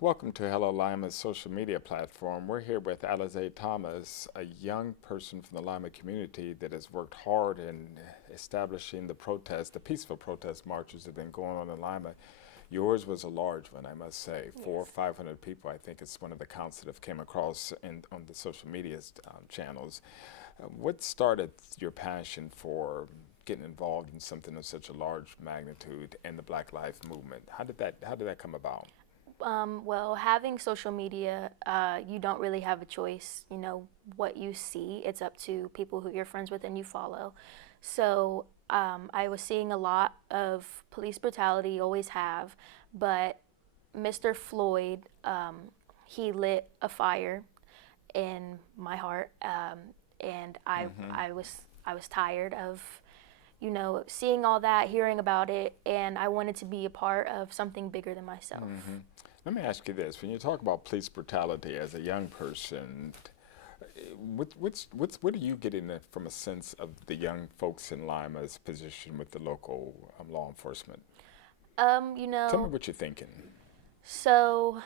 Welcome to Hello Lima's social media platform. We're here with Alazae Thomas, a young person from the Lima community that has worked hard in establishing the peaceful protest marches that have been going on in Lima. Yours was a large one, I must say. Four or Yes. 500 people, I think it's one of the counts that have came across on the social media channels. What started your passion for getting involved in something of such a large magnitude and the Black Lives Movement? How did that come about? Well, having social media, you don't really have a choice. What you see, it's up to people who you're friends with and you follow. So I was seeing a lot of police brutality, always have, but Mr. Floyd, he lit a fire in my heart, and Mm-hmm. I was tired of seeing all that, hearing about it, and I wanted to be a part of something bigger than myself. Mm-hmm. Let me ask you this: when you talk about police brutality as a young person, what are you getting from a sense of the young folks in Lima's position with the local law enforcement? Um, you Tell me know, what you're thinking. so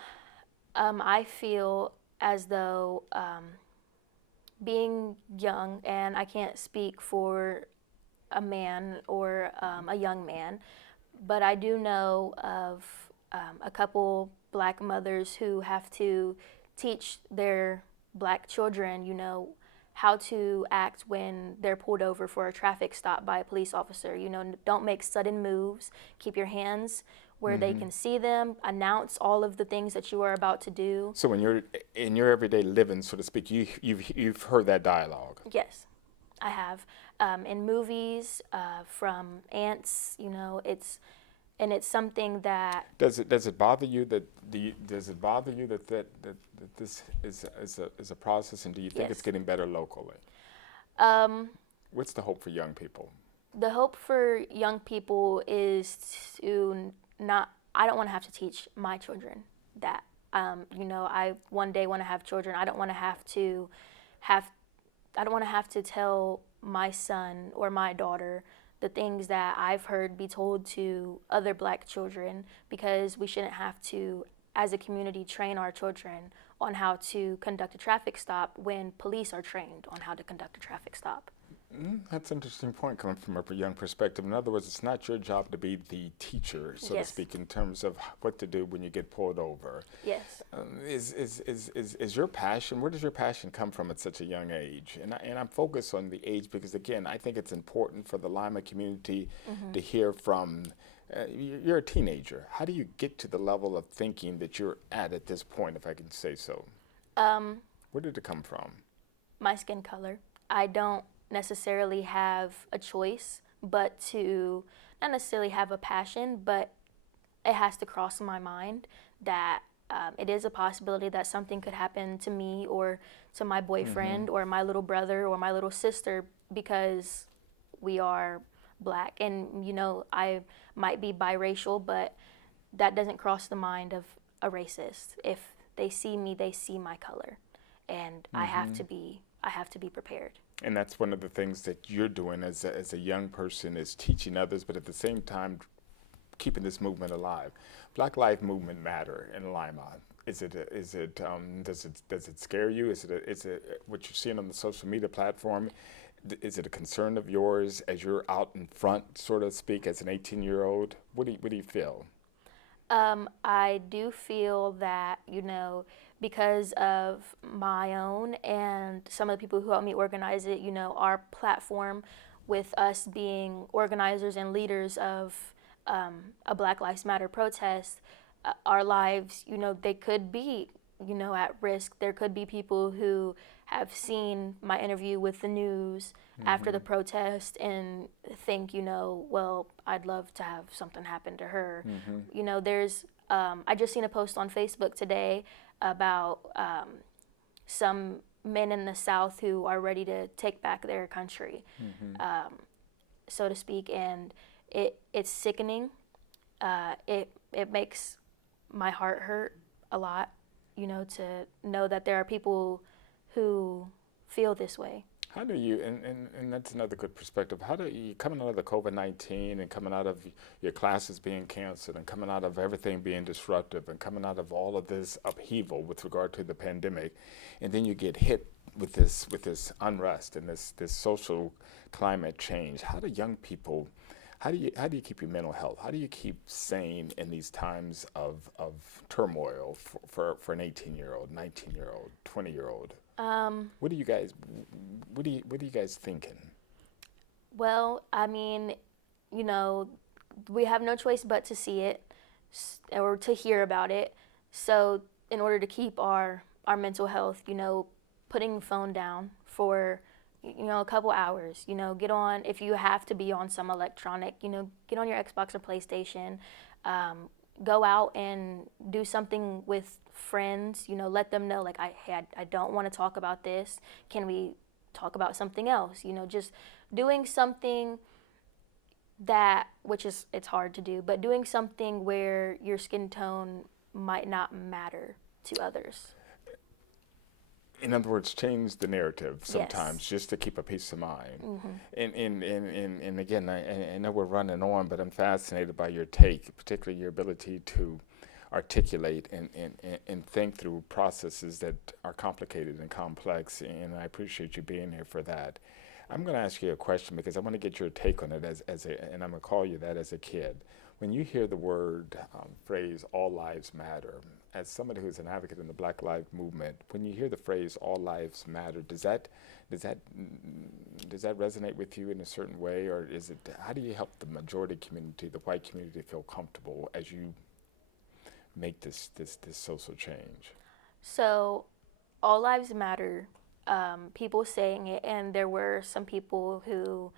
I feel as though being young, and I can't speak for a man or a young man, but I do know of a couple black mothers who have to teach their black children, how to act when they're pulled over for a traffic stop by a police officer. Don't make sudden moves. Keep your hands where they Mm-hmm. can see them. Announce all of the things that you are about to do. So when you're in your everyday living, so to speak, you've heard that dialogue. Yes, I have. In movies, from aunts, it's something that, Does it bother you that this is a process, and do you think it's yes. getting better locally? Um, What's the hope for young people? the hope for young people is to not, I don't want to have to teach my children that. I one day want to have children. Have, I don't want to have to tell my son or my daughter the things that I've heard be told to other black children, because we shouldn't have to, as a community, train our children on how to conduct a traffic stop when police are trained on how to conduct a traffic stop. That's an interesting point coming from a young perspective. In other words, it's not your job to be the teacher, so to Yes, speak, in terms of what to do when you get pulled over. yes, Is your passion, where does your passion come from at such a young age? And I'm focused on the age because, again, I think it's important for the Lima community hmm to hear from. You're a teenager. How do you get to the level of thinking that you're at this point, if I can say so? um, Where did it come from? my skin color. I don't necessarily have a choice but to not necessarily have a passion, but it has to cross my mind that it is a possibility that something could happen to me or to my Mm-hmm. boyfriend or my little brother or my little sister because we are black. And, I might be biracial, but that doesn't cross the mind of a racist. If they see me, they see my color. And Mm-hmm. I have to be prepared. And that's one of the things that you're doing as a young person, is teaching others, but at the same time keeping this movement alive. Black Lives Movement matter in Lima. Does it scare you? Is it what you're seeing on the social media platform? Is it a concern of yours as you're out in front, so to speak, as an 18-year-old? What do you feel? I do feel that, because of my own and some of the people who helped me organize it, our platform with us being organizers and leaders of a Black Lives Matter protest, our lives, they could be, at risk. There could be people who have seen my interview with the news after Mm-hmm. the protest and think, well, I'd love to have something happen to her. Mm-hmm. There's, I just seen a post on Facebook today about some men in the South who are ready to take back their country, Mm-hmm. um, so to speak, and it's sickening. It makes my heart hurt a lot, to know that there are people who feel this way. How do you, and that's another good perspective, how do you, coming out of the COVID-19 and coming out of your classes being canceled and coming out of everything being disruptive and coming out of all of this upheaval with regard to the pandemic, and then you get hit with this unrest and this social climate change, how do young people, how do you keep your mental health? How do you keep sane in these times of turmoil for an 18-year-old, 19-year-old, 20-year-old? What are you guys thinking? Well, I mean, you know, we have no choice but to see it or to hear about it. So, in order to keep our mental health, you know, putting the phone down for, you know, a couple hours, you know, get on, if you have to be on some electronic, you know, get on your Xbox or PlayStation, go out and do something with friends, you know, let them know, like, I don't want to talk about this. Can we talk about something else? You know, just doing something that, which is, it's hard to do, but doing something where your skin tone might not matter to others. In other words, change the narrative sometimes Yes. just to keep a peace of mind. And again, I know we're running on, but I'm fascinated by your take, particularly your ability to articulate and think through processes that are complicated and complex, and I appreciate you being here for that. I'm going to ask you a question because I want to get your take on it and I'm going to call you that as a kid. When you hear the word, phrase, all lives matter, as somebody who's an advocate in the Black Lives Movement, when you hear the phrase "all lives matter," does that resonate with you in a certain way, or is it? How do you help the majority community, the white community, feel comfortable as you make this social change? So, all lives matter. People saying it, and there were some people who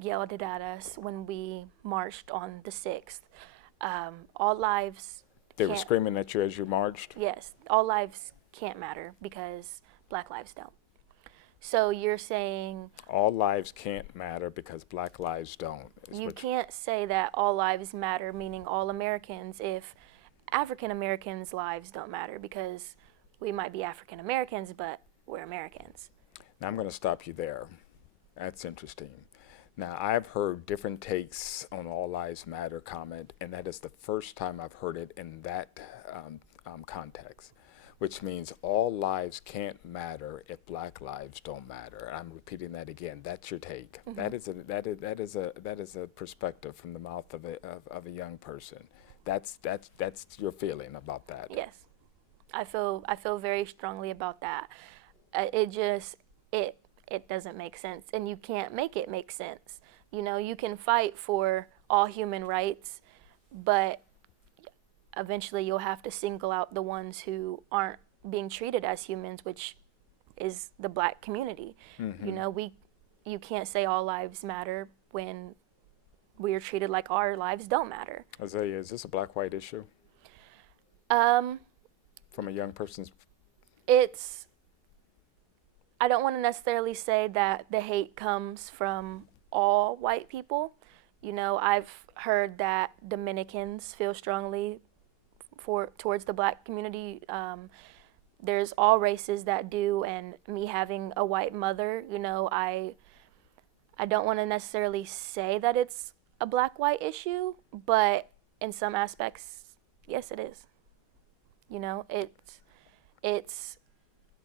yelled it at us when we marched on the 6th. All lives. They were screaming at you as you marched? Yes, all lives can't matter because Black lives don't. So you're saying all lives can't matter because Black lives don't. You can't say that all lives matter, meaning all Americans, if African Americans' lives don't matter, because we might be African Americans, but we're Americans. Now I'm going to stop you there. That's interesting. Now, I've heard different takes on All Lives Matter comment, and that is the first time I've heard it in that context, which means all lives can't matter if Black lives don't matter. I'm repeating that again. That's your take. Mm-hmm. That is a perspective from the mouth of a young person. That's your feeling about that. Yes, I feel very strongly about that. It doesn't make sense, and you can't make it make sense. You know, you can fight for all human rights, but eventually you'll have to single out the ones who aren't being treated as humans, which is the Black community. Mm-hmm. You know, you can't say all lives matter when we are treated like our lives don't matter. Alazae, is this a Black-white issue? From a young person's... I don't want to necessarily say that the hate comes from all white people. You know, I've heard that Dominicans feel strongly towards the Black community. There's all races that do, and me having a white mother, you know, I don't want to necessarily say that it's a Black-white issue, but in some aspects, yes, it is. You know, it's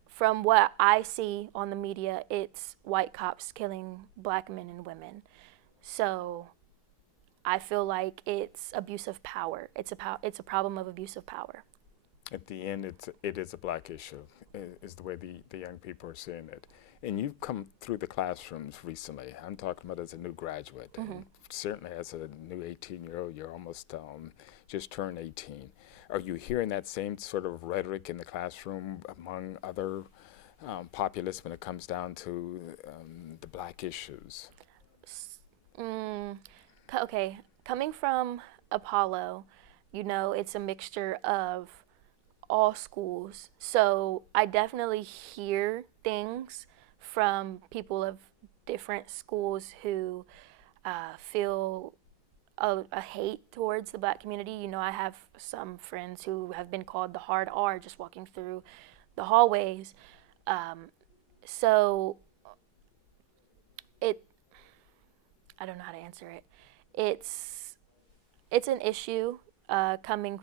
from what I see on the media, it's white cops killing Black men and women. So I feel like it's abuse of power. It's a problem of abuse of power. At the end, it is a Black issue, is the way the young people are seeing it. And you've come through the classrooms recently. I'm talking about as a new graduate. Mm-hmm. And certainly as a new 18-year-old, you're almost just turned 18. Are you hearing that same sort of rhetoric in the classroom among other populace when it comes down to the Black issues? Okay, coming from Apollo, you know, it's a mixture of all schools. So I definitely hear things from people of different schools who feel a hate towards the Black community. You know, I have some friends who have been called the hard R just walking through the hallways. So it, I don't know how to answer it. It's an issue coming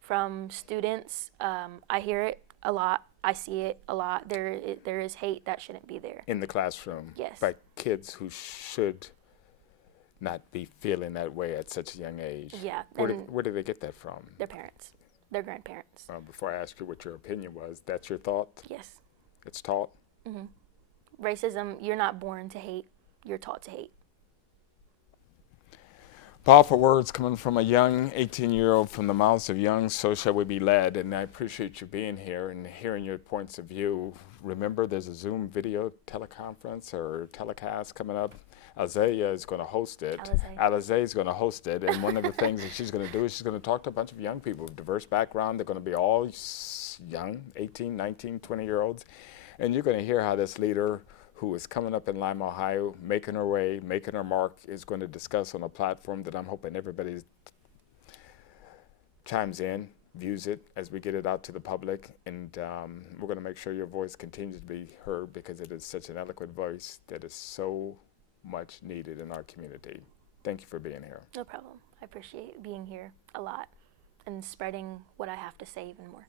from students. I hear it a lot. I see it a lot. There is hate that shouldn't be there. In the classroom? Yes. By kids who should not be feeling that way at such a young age? Yeah. Where do they get that from? Their parents, their grandparents. Before I ask you what your opinion was, that's your thought? Yes. It's taught? Mm-hmm. Racism, you're not born to hate. You're taught to hate. Powerful words coming from a young 18-year-old from the mouths of young, so shall we be led. And I appreciate you being here and hearing your points of view. Remember, there's a Zoom video teleconference or telecast coming up. Alazae is going to host it. Alazae is going to host it. And one of the things that she's going to do is she's going to talk to a bunch of young people, diverse background. They're going to be all young, 18, 19, 20-year-olds. And you're going to hear how this leader who is coming up in Lima, Ohio, making her way, making her mark, is going to discuss on a platform that I'm hoping everybody chimes in, views it as we get it out to the public. And we're going to make sure your voice continues to be heard because it is such an eloquent voice that is so much needed in our community. Thank you for being here. No problem. I appreciate being here a lot and spreading what I have to say even more.